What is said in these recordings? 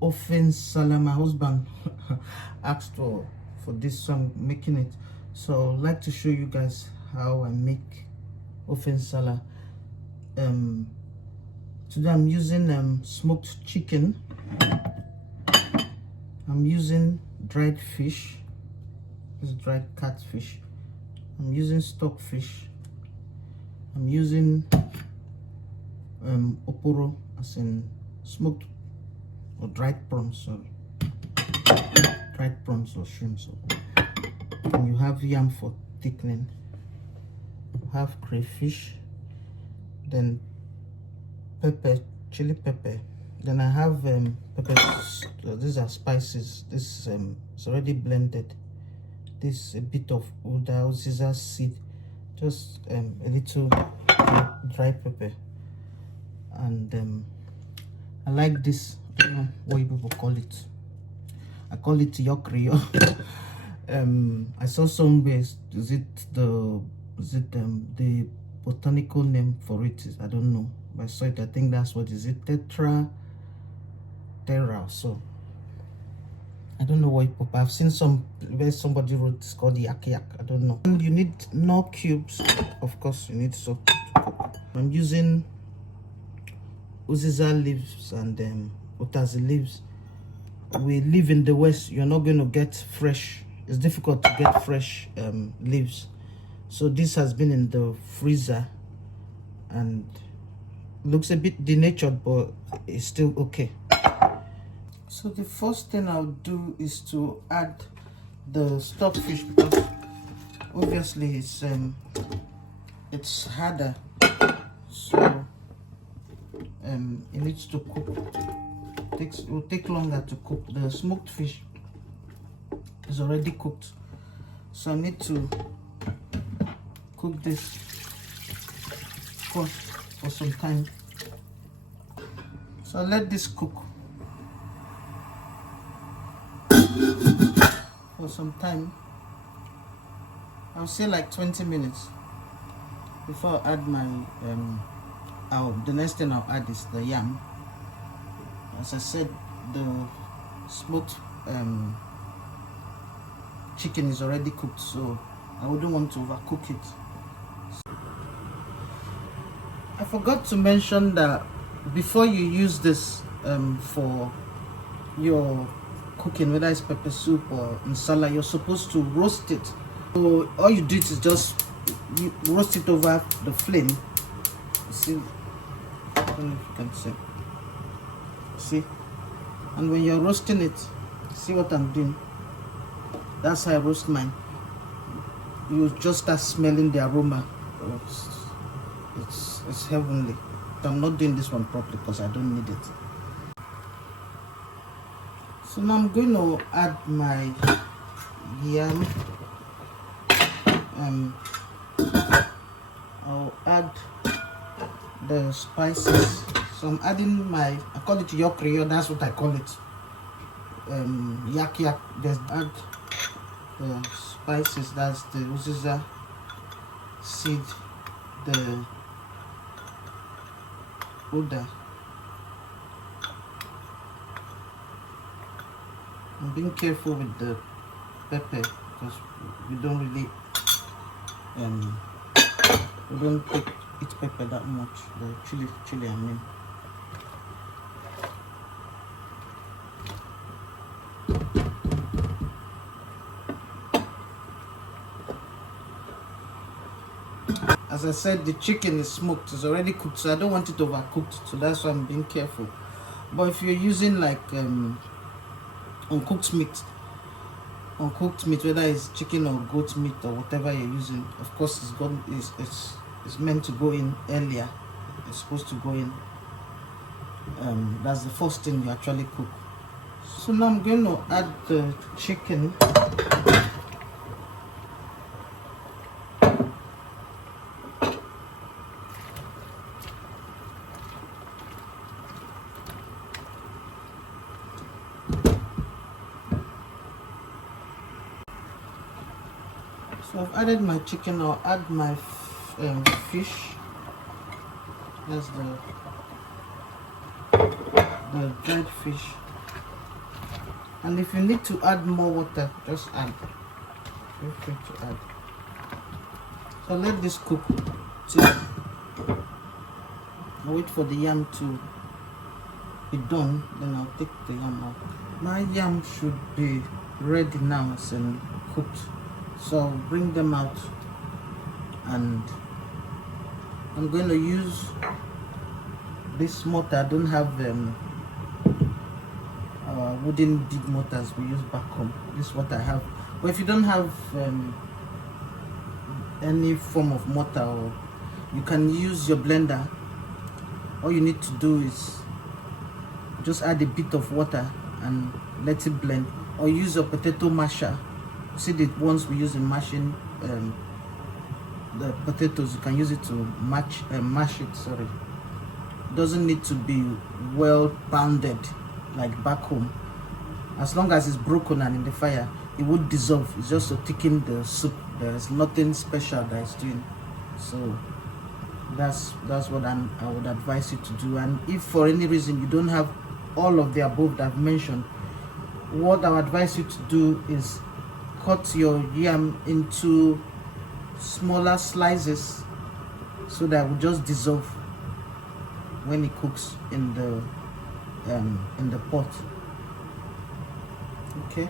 Ofe Nsala. My husband asked for this, so I'm making it. So I'd like to show you guys how I make Ofe Nsala. Today I'm using smoked chicken. I'm using dried fish. This is dried catfish. I'm using stock fish. I'm using oporo, as in smoked or dried prawns, dried prawns or shrimps. And you have yam for thickening. You have crayfish, then pepper, chili pepper. Then I have peppers. These are spices. This is already blended. This a bit of uda, scissor seed, just a little dry pepper, and I like this. I don't know what you people call it. I call it yokrio. I saw somewhere, is it the botanical name for it? I don't know, but I saw it. I think that's what is it, terra. So I don't know what it, I've seen some where somebody wrote it's called yak. I don't know. And you need no cubes, of course. You need soap to cook. I'm using uziza leaves and otazi leaves. We live in the West. You're not going to get fresh. It's difficult to get fresh leaves. So this has been in the freezer and looks a bit denatured, but it's still okay. So the first thing I'll do is to add the stockfish, because obviously it's harder, so it needs to cook. It will take longer to cook. The smoked fish is already cooked, so I need to cook this first for some time. So I'll let this cook for some time. I'll say like 20 minutes before I add my the next thing I'll add is the yam. As I said, the smoked chicken is already cooked, so I wouldn't want to overcook it. I forgot to mention that before you use this for your cooking, whether it's pepper soup or nsala, you're supposed to roast it. So all you do is just you roast it over the flame. You see, I don't know if you can see, and when you're roasting it, see what I'm doing? That's how I roast mine. You just start smelling the aroma. It's heavenly. I'm not doing this one properly because I don't need it. So now I'm going to add my yam. I'll add the spices. So I'm adding I call it yokrio, that's what I call it. Yak. Just add the spices, that's the uziza seed, the uda. I'm being careful with the pepper because we don't really we don't eat pepper that much. The chili I mean. As I said, the chicken is smoked, it's already cooked, so I don't want it overcooked, so that's why I'm being careful. But if you're using like uncooked meat, whether it's chicken or goat meat or whatever you're using, of course it's meant to go in earlier. It's supposed to go in. That's the first thing you actually cook. So now I'm going to add the chicken. So I've added my chicken. I'll add my fish. That's the dried fish. And if you need to add more water, just add. Feel free to add. So let this cook till I wait for the yam to be done, then I'll take the yam out. My yam should be ready now and cooked. So I'll bring them out, and I'm going to use this mortar. I don't have wooden big mortars we use back home. This is what I have. But if you don't have any form of mortar, or you can use your blender. All you need to do is just add a bit of water and let it blend, or use a potato masher. See the ones we use in mashing the potatoes, you can use it to mash it. Sorry, it doesn't need to be well pounded like back home. As long as it's broken and in the fire, it would dissolve. It's just to thicken the soup. There's nothing special that it's doing. So that's what I would advise you to do. And if for any reason you don't have all of the above that I've mentioned, what I would advise you to do is cut your yam into smaller slices so that it will just dissolve when it cooks in the pot. Okay.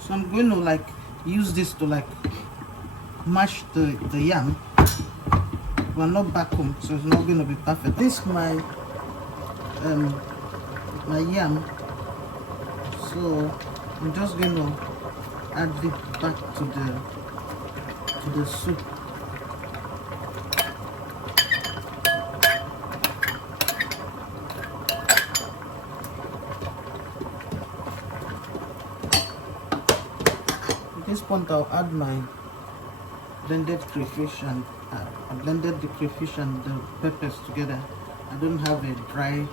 So I'm going to use this to mash the yam. We're not back home, so it's not going to be perfect. This is my yam, so I'm just going to add it back to the soup. At this point, I'll add my blended crayfish, and I blended the crayfish and the peppers together. I don't have a dry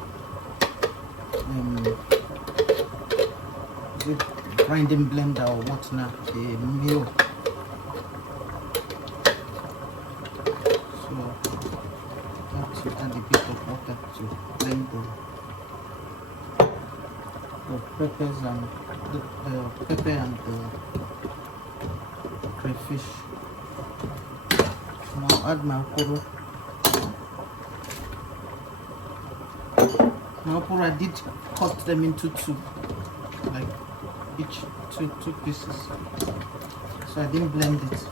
grinding blender or what now, a mill. So I have to add a bit of water to blend the peppers and the pepper and the crayfish. Now add my okoro. My okoro, I did cut them into two, like each two pieces. So I didn't blend it. So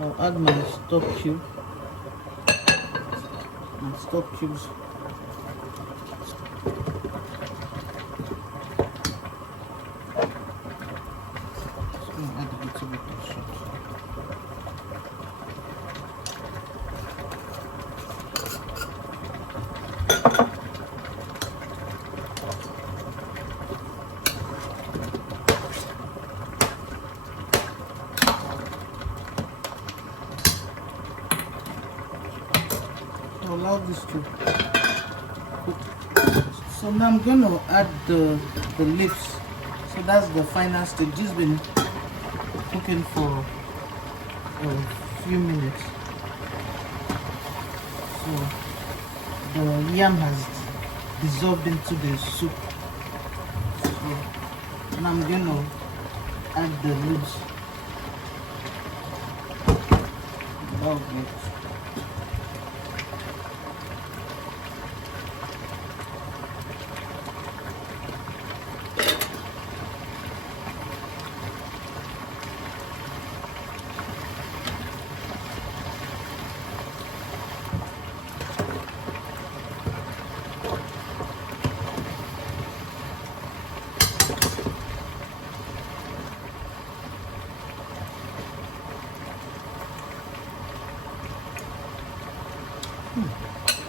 I'll add my stock cube. My stock cubes. Add a little bit of salt. Allow this to cook. So now I'm going to add the leaves. So that's the final stage. This has been cooking for a few minutes. So the yam has dissolved into the soup. So now I'm going to add the leaves. Lovely.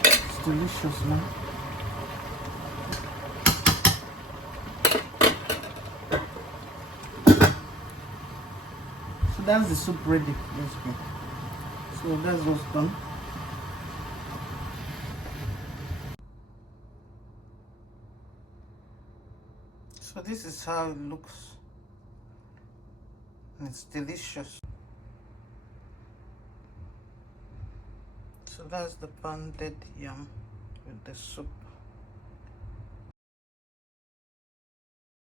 It's delicious, man. that's the soup ready basically. So that's what's done. So this is how it looks. And it's delicious. So that's the pounded yam with the soup.